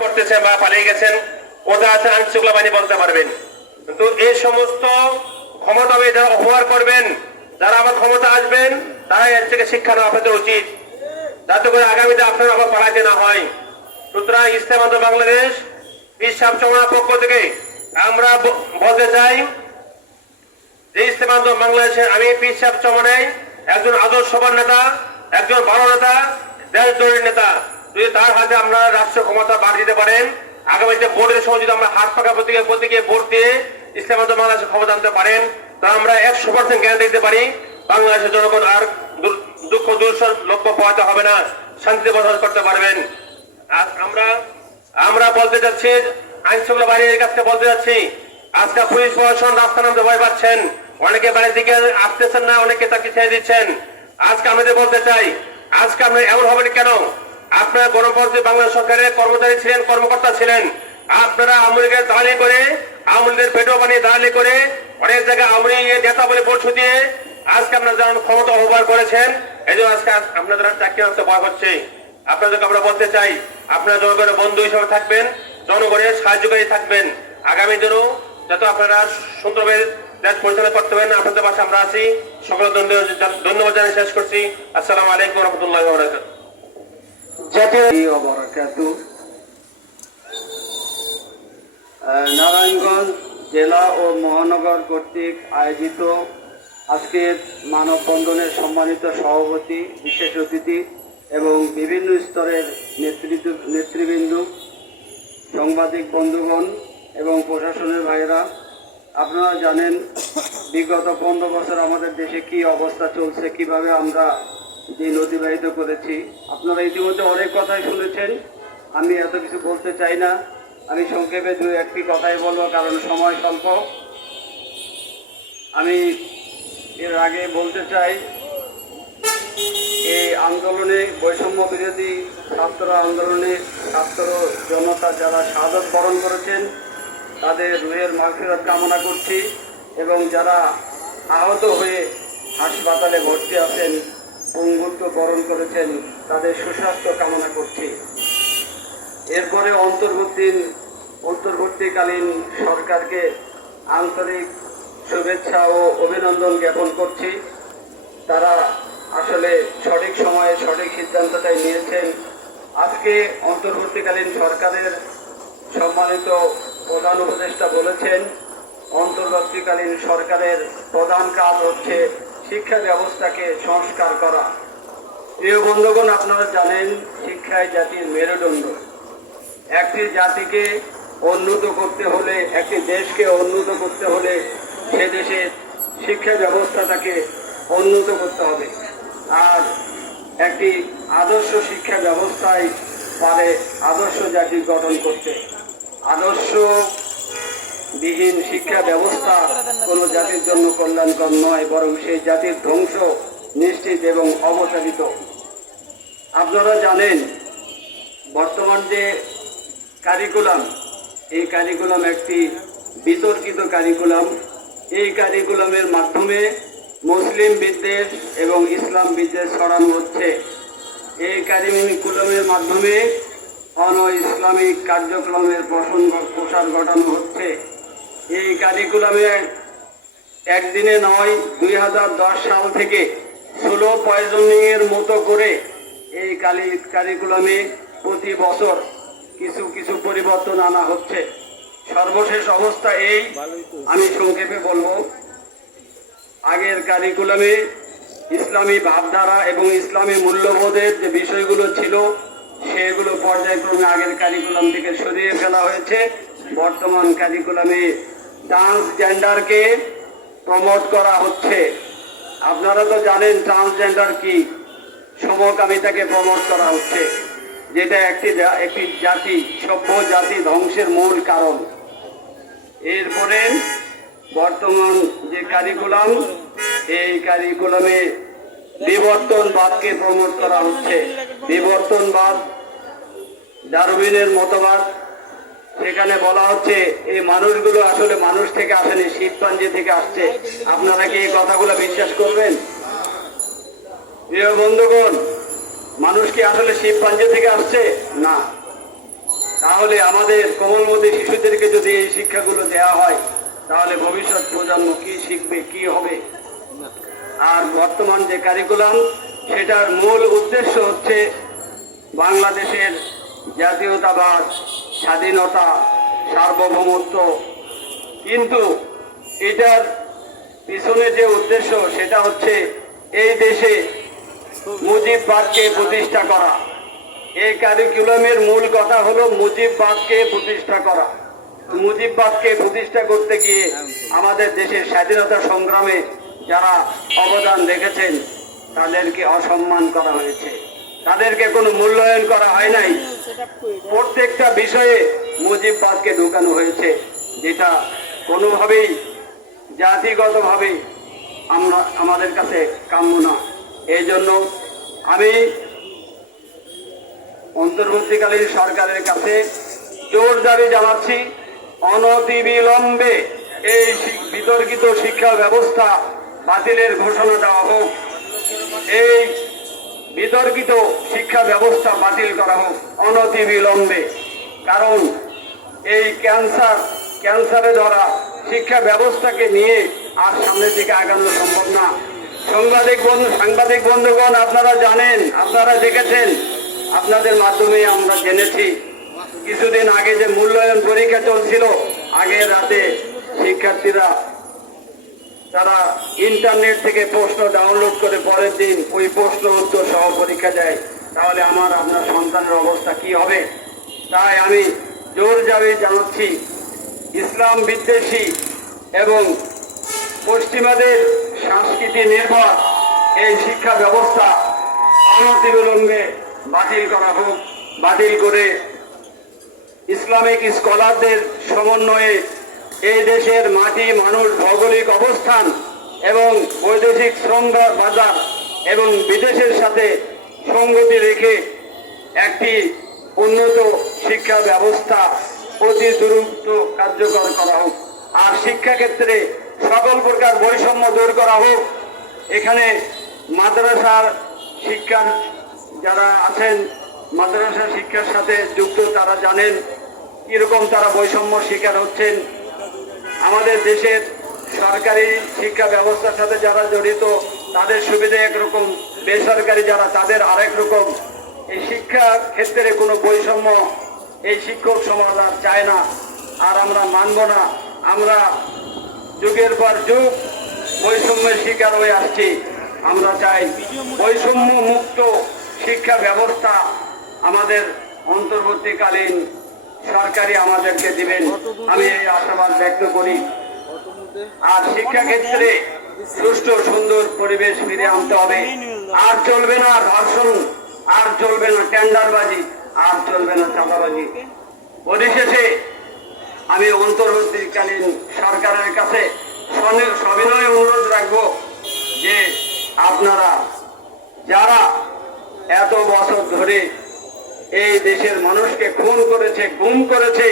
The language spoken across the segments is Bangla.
করতেছেন বা পালিয়ে গেছেন, কোথায় আছে আইন শৃঙ্খলা বাহিনী বলতে পারবেন। কিন্তু এই সমস্ত ক্ষমতা যারা অপহার করবেন, যারা আবার ক্ষমতা আসবেন, তারা এর থেকে শিক্ষা নেওয়া আপনাদের উচিত, যাতে করে আগামীতে আপনারা আবার পালাতে না হয়। সুতরাং ইসলামী আন্দোলন বাংলাদেশ পীর সাহেব চৌমুহনীর পক্ষ থেকে আমরা বলতে চাই যে ইসলামী আন্দোলন বাংলাদেশে আমি পীর সাহেব চৌমুহনী একজন আদর্শবান নেতা, একজন ভালো নেতা, দেশদ্রোহী নেতা। যদি তার হাতে আমরা রাষ্ট্রীয় ক্ষমতা বাড় দিতে পারেন, আগামীতে ভোটের সময় যদি আমরা হাত পাকা প্রতীকে ভোট দিয়ে ইসলামী আন্দোলন বাংলাদেশের ক্ষমতা আনতে পারেন, তা আমরা 100% গ্যারান্টি দিতে পারি বাংলাদেশের জনগণ আর দুঃখ দুর্দশার লক্ষ্য পাওয়াতে হবে না, শান্তিতে বসবাস করতে পারবেন। আমরা বলতে যাচ্ছি, আইন শৃঙ্খলা বাহিনীর কাছে বলতে যাচ্ছি, আজকে পুলিশ প্রশাসন রাস্তা নামতে ভয় পাচ্ছেন, অনেকে বাড়ির দিকে আসতেছেন না, অনেকে তাকে ছেড়ে দিচ্ছেন। আজকে আমাদের বলতে চাই, আজকে আপনার এমন হবেন কেন? আপনারা গণপন্থী বাংলাদেশ সরকারের কর্মচারী ছিলেন, কর্মকর্তা ছিলেন, আপনারা আওয়ামী লীগের দালালি করে, আওয়ামী লীগের পেটো বানিয়ে দালালি করে, অনেক জায়গায় আওয়ামী লীগের নেতা বলে পরিচয় দিয়ে আজকে আপনারা যেমন ক্ষমতা অপব্যবহার করেছেন, এই জন্য আজকে আপনাদের চাকরি আসতে ভয় হচ্ছে। আপনাদেরকে আমরা বলতে চাই, আপনারা জনগণের বন্ধু হিসেবে থাকবেন, জনগণের সাহায্যকারী থাকবেন। আগামী দিনেও যাতে আপনারা সুন্দরভাবে দেশ পরিচালনা করতে পারেন, আপনাদের পাশে আমরা আছি। সকল ধন্যবাদ জানিয়ে শেষ করছি। আসসালামু আলাইকুম ওয়া রাহমাতুল্লাহি ওয়া বারাকাতুহু। নারায়ণগঞ্জ জেলা ও মহানগর কর্তৃক আয়োজিত আজকের মানববন্ধনের সম্মানিত সভাপতি, বিশেষ অতিথি এবং বিভিন্ন স্তরের নেতৃবৃন্দ, সাংবাদিক বন্ধুগণ এবং প্রশাসনের ভাইয়েরা, আপনারা জানেন বিগত 15 বছর আমাদের দেশে কি অবস্থা চলছে, কিভাবে আমরা দিন অতিবাহিত করেছি। আপনারা ইতিমধ্যে অনেক কথাই শুনেছেন, আমি এত কিছু বলতে চাই না। আমি সংক্ষেপে দু একটি কথাই বলবো, কারণ সময় স্বল্প। আমি এর আগে বলতে চাই, এই আন্দোলনে, বৈষম্য বিরোধী ছাত্র আন্দোলনে ছাত্র জনতা যারা শাহাদত বরণ করেছেন, তাদের রুহের মাগফিরাত কামনা করছি, এবং যারা আহত হয়ে হাসপাতালে ভর্তি আছেন, পঙ্গুত্ব বরণ করেছেন, তাদের সুস্বাস্থ্য কামনা করছি। এরপরে অন্তর্বর্তীকালীন সরকারকে আন্তরিক শুভেচ্ছা ও অভিনন্দন জ্ঞাপন করছি। তারা আসলে সঠিক সময়ে সঠিক সিদ্ধান্তটাই নিয়েছেন। আজকে অন্তর্বর্তীকালীন সরকারের সম্মানিত প্রধান উপদেষ্টা বলেছেন, অন্তর্বর্তীকালীন সরকারের প্রধান কাজ হচ্ছে শিক্ষা ব্যবস্থাকে সংস্কার করা। প্রিয় বন্ধুগণ, আপনারা জানেন শিক্ষাই জাতির মেরুদণ্ড। একটি জাতিকে উন্নত করতে হলে, একটি দেশকে উন্নত করতে হলে সে দেশের শিক্ষা ব্যবস্থাটাকে উন্নত করতে হবে। আর একটি আদর্শ শিক্ষা ব্যবস্থায় পারে আদর্শ জাতি গঠন করতে। আদর্শবিহীন শিক্ষা ব্যবস্থা কোনো জাতির জন্য কল্যাণকর নয়, বরং সেই জাতির ধ্বংস নিশ্চিত এবং অবচারিত। আপনারা জানেন বর্তমান যে কারিকুলাম, এই কারিকুলাম একটি বিতর্কিত কারিকুলাম। এই কারিকুলামের মাধ্যমে মুসলিম বিদ্বেষ এবং ইসলাম বিদ্বেষ ছড়ানো হচ্ছে। এই কারিকুলামের মাধ্যমে অন-ইসলামিক কার্যক্রমের প্রসার ঘটানো হচ্ছে। এই কারিকুলামে একদিনে নয়, 2010 সাল থেকে স্লো পয়জনিংয়ের মতো করে এই কারিকুলামে প্রতি বছর কিছু কিছু পরিবর্তন আনা হচ্ছে। সর্বশেষ অবস্থা এই, আমি সংক্ষেপে বলবো, আগের কারিকুলামে ইসলামী ভাবধারা এবং ইসলামী মূল্যবোধের যে বিষয়গুলো ছিল, সেগুলো পর্যায়ক্রমে আগের কারিকুলাম থেকে সরিয়ে ফেলা হয়েছে। বর্তমান কারিকুলামে ট্রান্সজেন্ডারকে প্রমোট করা হচ্ছে। আপনারা তো জানেন ট্রান্সজেন্ডার কি, সমকামিতাকে প্রমোট করা হচ্ছে, যেটা একটি জাতি, সভ্য জাতি ধ্বংসের মূল কারণ। এরপরে বর্তমান যে কারিকুলাম, এই কারিকুলামে বিবর্তনবাদকে প্রমোট করা হচ্ছে। বিবর্তনবাদ, ডারউইনের মতবাদ, সেখানে বলা হচ্ছে এই মানুষগুলো আসলে মানুষ থেকে আসেনি, শিবপাঞ্জি থেকে আসছে। আপনারা কি এই কথাগুলো বিশ্বাস করবেন? প্রিয় বন্ধুগণ, মানুষ কি আসলে শিবপাঞ্জি থেকে আসছে? না। তাহলে আমাদের কোমলমতি শিশুদেরকে যদি এই শিক্ষাগুলো দেওয়া হয়, তাহলে ভবিষ্যৎ প্রজন্ম কি শিখবে, কি হবে। আর বর্তমান যে কারিকুলাম, সেটার মূল উদ্দেশ্য হচ্ছে বাংলাদেশের জাতীয়তাবাদ, স্বাধীনতা, সার্বভৌমত্ব। কিন্তু এটার পিছনে যে উদ্দেশ্য, সেটা হচ্ছে এই দেশে মুজিববাদকে প্রতিষ্ঠা করা। এই কারিকুলামের মূল কথা হলো মুজিববাদকে প্রতিষ্ঠা করা। মুজিববাদকে প্রতিষ্ঠা করতে গিয়ে আমাদের দেশের স্বাধীনতা সংগ্রামে যারা অবদান রেখেছেন তাদেরকে অসম্মান করা হয়েছে, তাদেরকে কোনো মূল্যায়ন করা হয় নাই। প্রত্যেকটা বিষয়ে মুজিববাদকে ঢুকানো হয়েছে, যেটা কোনোভাবেই জাতিগতভাবে আমাদের কাছে কাম্য না। এই জন্য আমি অন্তর্বর্তীকালীন সরকারের কাছে জোর দাবি জানাচ্ছি, অনতিবিলম্বে এই বিতর্কিত শিক্ষা ব্যবস্থা বাতিলের ঘোষণা দেওয়া হোক। এই বিতর্কিত শিক্ষা ব্যবস্থা বাতিল করা হোক অনতিবিলম্বে। কারণ এই ক্যান্সারে ধরা শিক্ষা ব্যবস্থাকে নিয়ে আর সামনের দিকে আগানো সম্ভব না। সাংবাদিক বন্ধুগণ, আপনারা জানেন, আপনারা দেখেছেন, আপনাদের মাধ্যমে আমরা জেনেছি, কিছুদিন আগে যে মূল্যায়ন পরীক্ষা চলছিল, আগের রাতে শিক্ষার্থীরা তারা ইন্টারনেট থেকে প্রশ্ন ডাউনলোড করে পরের দিন ওই প্রশ্ন উত্তর সহ পরীক্ষা দেয়। তাহলে আপনার সন্তানের অবস্থা কি হবে? তাই আমি জোর দাবি জানাচ্ছি, ইসলাম বিদ্বেষী এবং পশ্চিমাদের সংস্কৃতি নির্ভর এই শিক্ষা ব্যবস্থা অনতিবিলম্বে বাতিল করা হোক। বাতিল করে ইসলামিক স্কলারদের সমন্বয়ে এই দেশের মাটি, মানুষ, ভৌগোলিক অবস্থান এবং বৈদেশিক শ্রম বাজার এবং বিদেশের সাথে সঙ্গতি রেখে একটি উন্নত শিক্ষা ব্যবস্থা অতি দ্রুত কার্যকর করা হোক। আর শিক্ষাক্ষেত্রে সকল প্রকার বৈষম্য দূর করা হোক। এখানে মাদ্রাসার শিক্ষার যারা আছেন, মাদ্রাসা শিক্ষার সাথে যুক্ত, তারা জানেন কিরকম তারা বৈষম্য শিকার হচ্ছেন। আমাদের দেশের সরকারি শিক্ষা ব্যবস্থার সাথে যারা জড়িত, তাদের সুবিধা একরকম, বেসরকারি যারা, তাদের আরেক রকম। এই শিক্ষা ক্ষেত্রে কোনো বৈষম্য এই শিক্ষক সমাজ আর চায় না, আর আমরা মানব না। আমরা যুগের পর যুগ বৈষম্যের শিকার হয়ে আসছি। আমরা চাই বৈষম্য মুক্ত শিক্ষা ব্যবস্থা আমাদের অন্তর্বর্তীকালীন সরকারি আমাদেরকে দিবেন, আমি এই আশাবাদ ব্যক্ত করি। আর শিক্ষাক্ষেত্রে সুষ্ঠু সুন্দর পরিবেশ ফিরে আনতে হবে। আর চলবে না ধর্ষণ, আর চলবে না টেন্ডারবাজি, আর চলবে না চাঁদাবাজি। পরিশেষে আমি অন্তর্বর্তীকালীন সরকারের কাছে সবিনয় অনুরোধ রাখবো যে আপনারা যারা এত বছর ধরে এই দেশের মানুষকে খুন করেছে, গুম করেছে,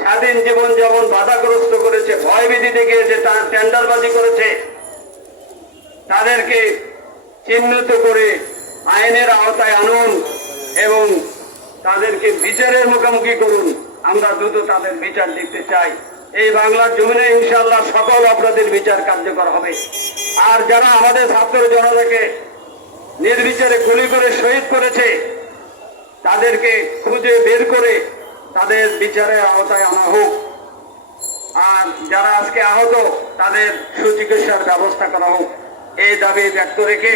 স্বাধীন জীবন যেমন বাধাগ্রস্ত করেছে, ভয়ভীতি দেখিয়েছে, তার টেন্ডারবাজি করেছে, তাদেরকে চিহ্নিত করে আইনের আওতায় আনুন এবং তাদেরকে বিচারের মুখোমুখি করুন। আমরা দ্রুত তাদের বিচার দেখতে চাই। এই বাংলার জমিনে ইনশাআল্লাহ সকল অপরাধীর বিচার কার্যকর হবে। আর যারা আমাদের ছাত্র জনতাকে নির্বিচারে গুলি করে শহীদ করেছে, তাদেরকে খুঁজে বের করে তাদের বিচারের আওতায় আনা হোক। আর যারা আজকে আহত, তাদের সুচিকিৎসার ব্যবস্থা করা হোক। এই দাবি ব্যক্ত রেখে